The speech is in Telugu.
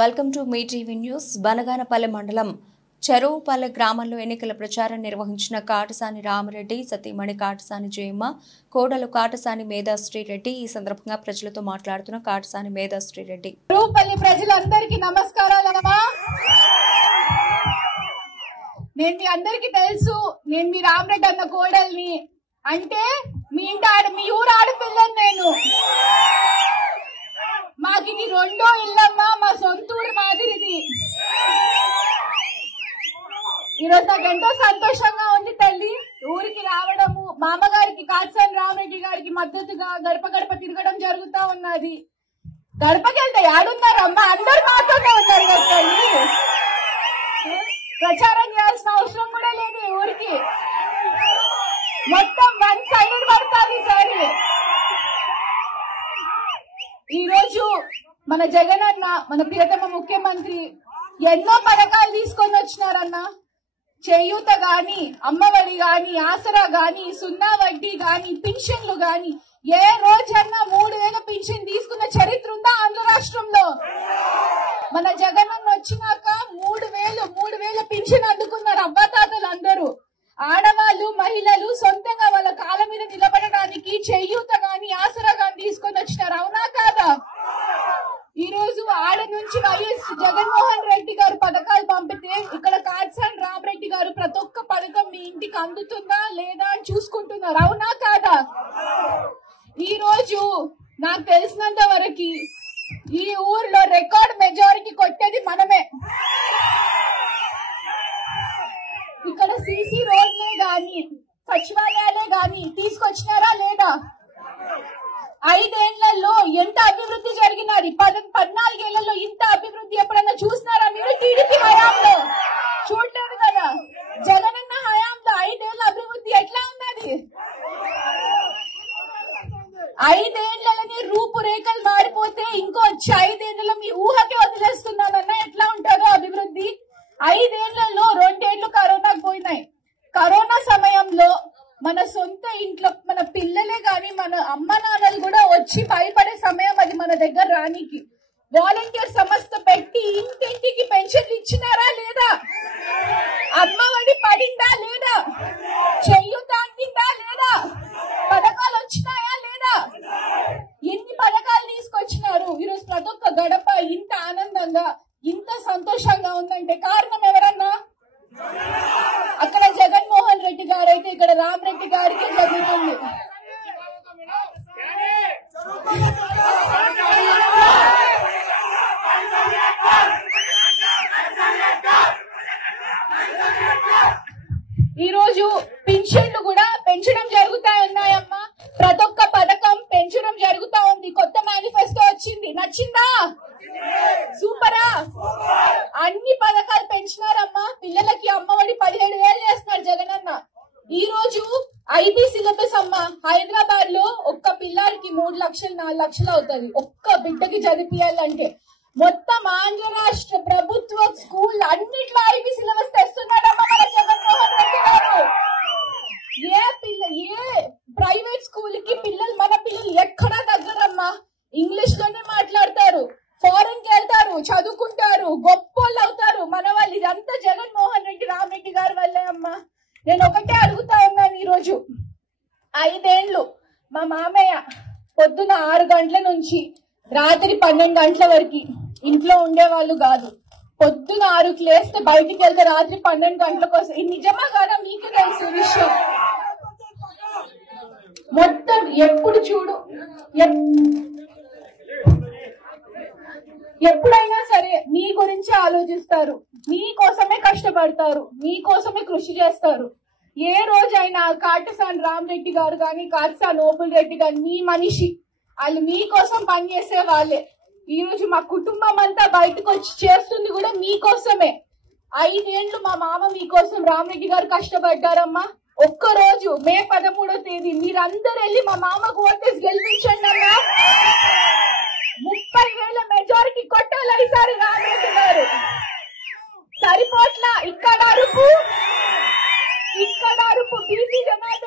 Welcome to me TV news. Banaganapalle మండలం చెరువుపల్లె గ్రామంలో ఎన్నికల ప్రచారం నిర్వహించిన కాటసాని రామరెడ్డి, సతీమణి కాటసాని జయమ్మ, కోడలు కాటసాని మేధాశ్రీ రెడ్డి. ఈ సందర్భంగా ప్రజలతో మాట్లాడుతున్న కాటసాని మేధాశ్రీ రెడ్డి, చెరువుపల్లి ప్రజలందరికీ నమస్కారాలమ్మా. నేను మీ అందరికీ తెలుసు, నేను మీ రామరెడ్డి అన్న కోడల్ని. అంటే మీ ఊరు ఆడపిల్లని నేను. మాకు ఇది రెండో ఇల్లమ్మా, మా సొంతూరు మాదిరిది. ఈరోజు నాకు ఎంతో సంతోషంగా ఉంది తల్లి ఊరికి రావడము. మా అమ్మగారికి కాటసాని రామరెడ్డి గారికి మద్దతుగా గడప గడప తిరగడం జరుగుతా ఉన్నది. గడపకెళ్తే ఆడున్నారమ్మా, అందరు మాతోనే ఉన్నారు కదా తల్లి. ప్రచారం చేయాల్సిన అవసరం కూడా లేదు ఈ ఊరికి. మొత్తం వన్ సైడ్ పడతారు సరే. ఈ రోజు మన జగన్ అన్న, మన ప్రియతమ ముఖ్యమంత్రి ఎన్నో పథకాలు తీసుకొని వచ్చినారన్న. చేయూత గాని, అమ్మఒడి గాని, ఆసరా గాని, సున్నా వడ్డీ గాని, పింఛన్లు గాని, ఏ రోజన్నా 3000 పింఛన్ తీసుకున్న చరిత్ర ఉందా ఆంధ్ర రాష్ట్రంలో? మన జగన్ అన్న వచ్చినాక 3000 పింఛన్ అందుకున్నారు అవ్వాతాతలు అందరూ. ఆడవాళ్ళు, మహిళలు సొంతంగా వాళ్ళ కాళ్ళ మీద నిలబడడానికి చేయూత గాని, ఆసరా గాని తీసుకొని వచ్చినారు. అవునా కాదా? ఈ రోజు ఆడ నుంచి వైఎస్ జగన్మోహన్ రెడ్డి గారు పథకాలు పంపితే ఇక్కడ కాటసాని రామరెడ్డి గారు ప్రతి ఒక్క పథకం మీ ఇంటికి అందుతుందా లేదా అని చూసుకుంటున్నారు. అవునా కాదా? ఈ రోజు నాకు తెలిసినంత వరకు ఈ ఊర్లో రికార్డ్ మెజారిటీ కొట్టేది మనమే. ఇక్కడ సీసీ రోడ్లే గాని, సచివాలయాలే గాని తీసుకొచ్చినారా లేదా? 5 ఏళ్లలో ఎంత అభివృద్ధి జరిగినది? 14 ఏళ్లలో ఇంత అభివృద్ధి ఎప్పుడైనా చూసినారా మీరు? టీడీపీ హయాంలో చూడలేదు కదా. జగనన్న హయాంలో 5 ఏళ్ల అభివృద్ధి ఎట్లా ఉన్నది? 5 ఏళ్లలోనే రూపురేఖలు మారిపోతే ఇంకో 5 ఏళ్లలో మీ ఊహకే వదిలేస్తున్నానన్నా ఎట్లా ఉంటారో అభివృద్ధి. 5 ఏళ్లలో 2 ఏళ్లు కరోనాకు పోయినాయి. కరోనా సమయంలో మన సొంత ఇంట్లో మన పిల్లలే గాని, మన అమ్మ నాన్నలు కూడా వచ్చి భయపడే సమయం అది మన దగ్గర రానికి. వాలంటీర్ సంస్థ పెట్టి ఇంటింటికి పెన్షన్లు ఇచ్చినారా లేదా? అమ్మఒడి పడిందా లేదా? చేయూత అందిందా లేదా? పథకాలు వచ్చినాయా లేదా? ఎన్ని పథకాలు తీసుకొచ్చినారు? ఈరోజు ప్రతి ఒక్క గడప ఇంత ఆనందంగా, ఇంత సంతోషంగా ఉందంటే కారణం ఎవరన్నా? అక్కడ జగన్మోహన్ రెడ్డి గారు అయితే ఇక్కడ రామరెడ్డి గారికి జరుగుతుంది. ఈ రోజు పింఛన్లు కూడా పెంచడం జరుగుతా ఉన్నాయమ్మా. ప్రతి ఒక్క పథకం పెంచడం జరుగుతా ఉంది. కొత్త మేనిఫెస్టో వచ్చింది, నచ్చిందా? సూపరా? అన్ని పథకాలు పెంచినారమ్మా. పిల్లలకి అమ్మఒడి 17,000 చేస్తున్నారు జగనన్న. ఈ రోజు ఐబీ సిలబస్ అమ్మా. హైదరాబాద్ లో ఒక్క పిల్లాడికి 3 లక్షలు 4 లక్షలు అవుతుంది ఒక్క బిడ్డకి చదివియాలంటే. మొత్తం ఆంధ్ర రాష్ట్ర ప్రభుత్వ స్కూల్ అన్నిట్లో ఐబీ సిలబస్ తెస్తున్నాడమ్మా మన జగన్మోహన్ రెడ్డి గారు. ఏ ప్రైవేట్ స్కూల్ కి మన పిల్లలు ఎక్కడా దగ్గరమ్మా. ఇంగ్లీష్ లోనే మాట్లాడతారు, ఫారెన్ కి వెళ్తారు, చదువుకుంటారు, గొప్పోళ్ళు అవుతారు మన వాళ్ళు. ఇదంతా జగన్మోహన్ రెడ్డి రామరెడ్డి గారి వల్లే అమ్మా. నేను ఒకటే అడుగుతా ఉన్నాను, ఈ రోజు 5 ఏళ్లు మా మామయ్య పొద్దున 6 గంటల నుంచి రాత్రి 12 గంటల వరకు ఇంట్లో ఉండేవాళ్ళు కాదు. పొద్దున 6కి లేస్తే బయటికి వెళ్తే రాత్రి 12 గంటల కోసం. ఇది నిజమా కాదా మీకే తెలుసు విషయం. మొత్తం ఎప్పుడు చూడు, ఎప్పుడైనా సరే మీ గురించి ఆలోచిస్తారు, మీకోసమే కష్టపడతారు, మీకోసమే కృషి చేస్తారు. ఏ రోజైనా కాటసాని రామరెడ్డి గారు గాని, కాటసాని ఓపుల్ రెడ్డి గాని మీ మనిషి, వాళ్ళు మీకోసం పనిచేసే వాళ్ళే. ఈ రోజు మా కుటుంబం అంతా బయటకు వచ్చి చేస్తుంది కూడా మీకోసమే. 5 ఏళ్లు మా మామ మీకోసం రామరెడ్డి గారు కష్టపడ్డారమ్మా. ఒక్కరోజు మే 13వ తేదీ మీరందరూ వెళ్ళి మా మామకు ఓటేసి గెలిపించండి అన్నా. 30,000 మెజారిటీ కొట్టాలి ఈసారి రామరెడ్డి గారు. సరిపోట్ల ఇక్కడ అరుపు బీసీ జనార్దన్